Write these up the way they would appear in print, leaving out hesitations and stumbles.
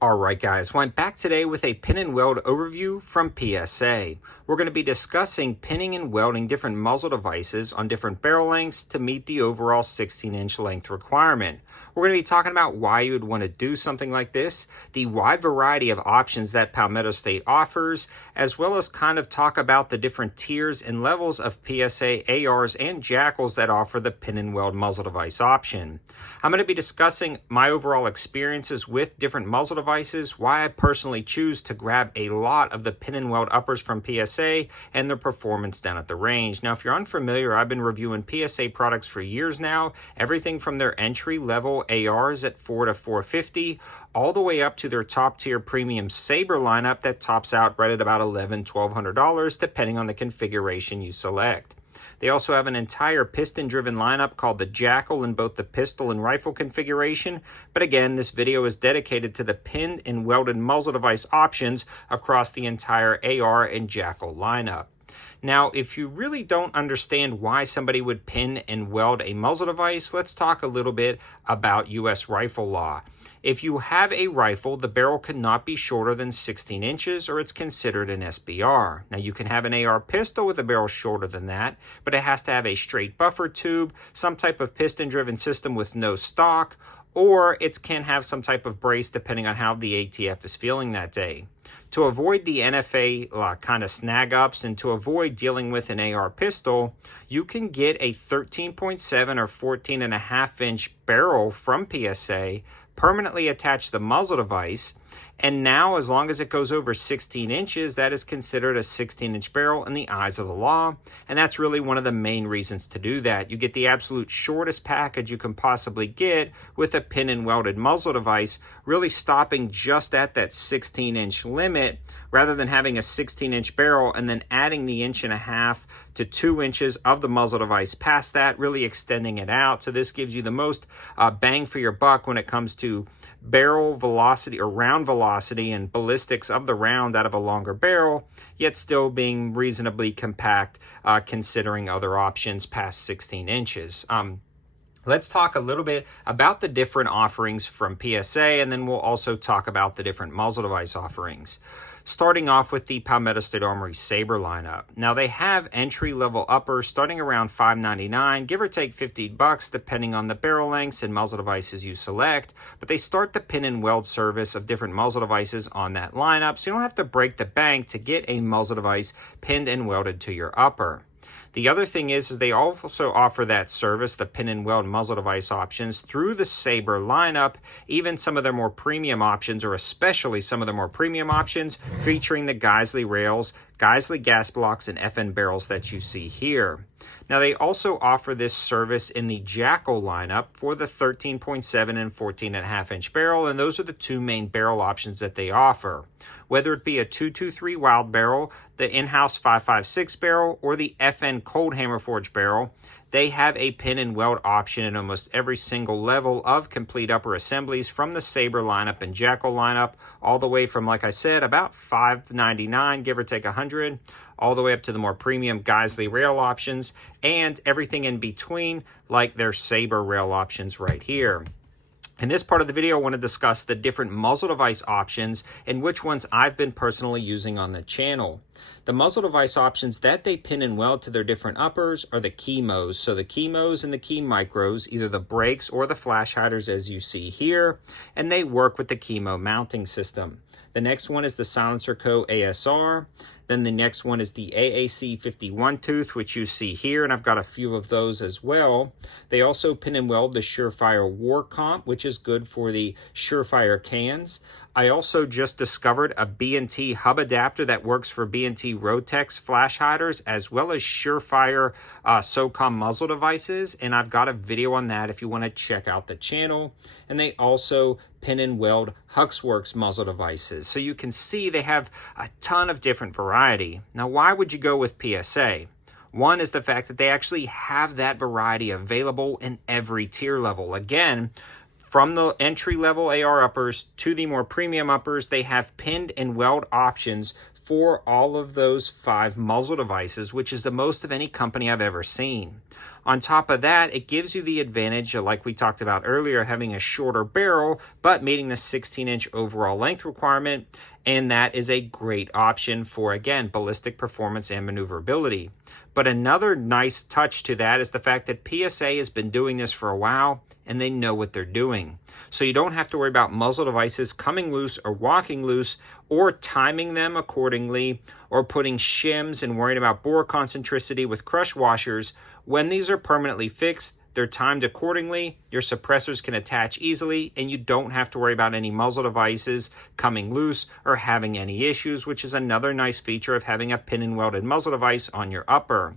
Alright guys, well I'm back today with a pin and weld overview from PSA. We're going to be discussing pinning and welding different muzzle devices on different barrel lengths to meet the overall 16-inch length requirement. We're going to be talking about why you would want to do something like this, the wide variety of options that Palmetto State offers, as well as kind of talk about the different tiers and levels of PSA ARs and jackals that offer the pin and weld muzzle device option. I'm going to be discussing my overall experiences with different muzzle devices, why I personally choose to grab a lot of the pin and weld uppers from PSA, and their performance down at the range. Now, if you're unfamiliar, I've been reviewing PSA products for years now, everything from their entry-level ARs at $400 to $450, all the way up to their top-tier premium Saber lineup that tops out right at about $1,100 to $1,200, depending on the configuration you select. They also have an entire piston-driven lineup called the Jackal in both the pistol and rifle configuration, but again, this video is dedicated to the pinned and welded muzzle device options across the entire AR and Jackal lineup. Now, if you really don't understand why somebody would pin and weld a muzzle device, let's talk a little bit about U.S. rifle law. If you have a rifle, the barrel cannot be shorter than 16 inches or it's considered an SBR. Now, you can have an AR pistol with a barrel shorter than that, but it has to have a straight buffer tube, some type of piston-driven system with no stock, or it can have some type of brace depending on how the ATF is feeling that day. To avoid the NFA kind of snag ups and to avoid dealing with an AR pistol, you can get a 13.7 or 14.5 inch barrel from PSA, permanently attach the muzzle device, and now as long as it goes over 16 inches, that is considered a 16-inch barrel in the eyes of the law, and that's really one of the main reasons to do that. You get the absolute shortest package you can possibly get with a pin and welded muzzle device, really stopping just at that 16-inch limit, rather than having a 16-inch barrel and then adding the 1.5 to 2 inches of the muzzle device past that, really extending it out. So this gives you the most bang for your buck when it comes to barrel velocity or round velocity and ballistics of the round out of a longer barrel, yet still being reasonably compact considering other options past 16 inches. Let's talk a little bit about the different offerings from PSA, and then we'll also talk about the different muzzle device offerings. Starting off with the Palmetto State Armory Saber lineup. Now, they have entry-level uppers starting around $599, give or take $50 depending on the barrel lengths and muzzle devices you select, but they start the pin and weld service of different muzzle devices on that lineup, so you don't have to break the bank to get a muzzle device pinned and welded to your upper. The other thing is they also offer that service, the pin and weld muzzle device options, through the Saber lineup, even some of their more premium options, or especially some of the more premium options, featuring the Geisley rails, Geisley gas blocks, and FN barrels that you see here. Now, they also offer this service in the Jackal lineup for the 13.7 and 14.5 inch barrel, and those are the two main barrel options that they offer. Whether it be a 223 Wild barrel, the in-house 556 barrel, or the FN Cold Hammer Forge barrel, they have a pin and weld option in almost every single level of complete upper assemblies, from the Saber lineup and Jackal lineup, all the way from, like I said, about $599, give or take $100, all the way up to the more premium Geisley rail options, and everything in between, like their Saber rail options right here. In this part of the video, I want to discuss the different muzzle device options and which ones I've been personally using on the channel. The muzzle device options that they pin and weld to their different uppers are the Chemos. So the Chemos and the Key Micros, either the brakes or the flash hiders as you see here, and they work with the Chemo mounting system. The next one is the Silencer Co. ASR. Then the next one is the AAC 51 tooth, which you see here, and I've got a few of those as well. They also pin and weld the Surefire War Comp, which is good for the Surefire cans. I also just discovered a B&T hub adapter that works for B&T Rotex flash hiders, as well as Surefire SOCOM muzzle devices, and I've got a video on that if you want to check out the channel. And they also pin and weld Huxworks muzzle devices. So you can see they have a ton of different variety. Now, why would you go with PSA? One is the fact that they actually have that variety available in every tier level. Again, from the entry-level AR uppers to the more premium uppers, they have pinned and weld options for all of those 5 muzzle devices, which is the most of any company I've ever seen. On top of that, it gives you the advantage of, like we talked about earlier, having a shorter barrel, but meeting the 16-inch overall length requirement. And that is a great option for, again, ballistic performance and maneuverability. But another nice touch to that is the fact that PSA has been doing this for a while and they know what they're doing. So you don't have to worry about muzzle devices coming loose or walking loose or timing them accordingly or putting shims and worrying about bore concentricity with crush washers. When these are permanently fixed, they're timed accordingly, your suppressors can attach easily, and you don't have to worry about any muzzle devices coming loose or having any issues, which is another nice feature of having a pin and welded muzzle device on your upper.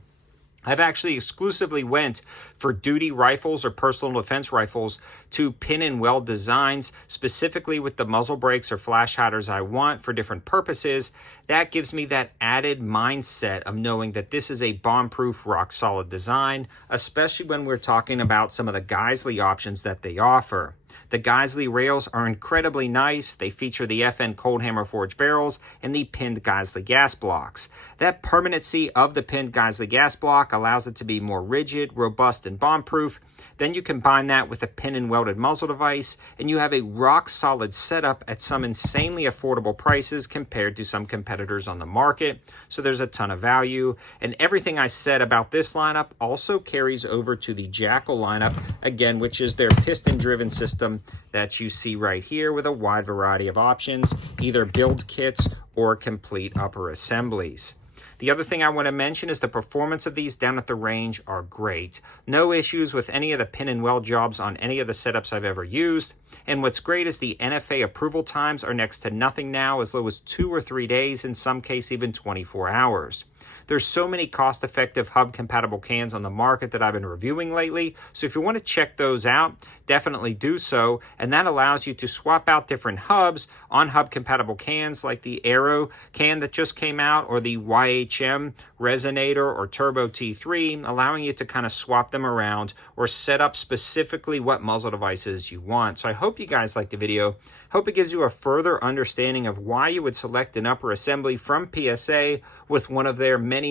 I've actually exclusively went for duty rifles or personal defense rifles to pin and weld designs, specifically with the muzzle brakes or flash hiders I want for different purposes. That gives me that added mindset of knowing that this is a bomb-proof, rock-solid design, especially when we're talking about some of the Geisley options that they offer. The Geisley rails are incredibly nice. They feature the FN cold hammer forged barrels and the pinned Geisley gas blocks. That permanency of the pinned Geisley gas block allows it to be more rigid, robust, and bomb-proof. Then you combine that with a pin and welded muzzle device, and you have a rock-solid setup at some insanely affordable prices compared to some competitors on the market. So there's a ton of value. And everything I said about this lineup also carries over to the Jackal lineup, again, which is their piston-driven system that you see right here with a wide variety of options, either build kits or complete upper assemblies. The other thing I want to mention is the performance of these down at the range are great. No issues with any of the pin and weld jobs on any of the setups I've ever used. And what's great is the NFA approval times are next to nothing now, as low as 2 or 3 days, in some case even 24 hours. There's so many cost-effective hub-compatible cans on the market that I've been reviewing lately, so if you want to check those out, definitely do so, and that allows you to swap out different hubs on hub-compatible cans like the Aero can that just came out or the YHM Resonator or Turbo T3, allowing you to kind of swap them around or set up specifically what muzzle devices you want. So I hope you guys liked the video. Hope it gives you a further understanding of why you would select an upper assembly from PSA with one of their many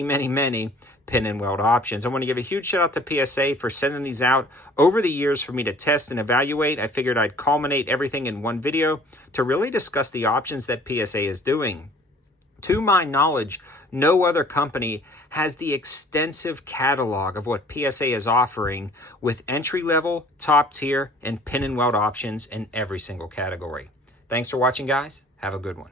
pin and weld options. I want to give a huge shout out to PSA for sending these out over the years for me to test and evaluate. I figured I'd culminate everything in one video to really discuss the options that PSA is doing. To my knowledge, no other company has the extensive catalog of what PSA is offering with entry-level, top-tier, and pin and weld options in every single category. Thanks for watching, guys. Have a good one.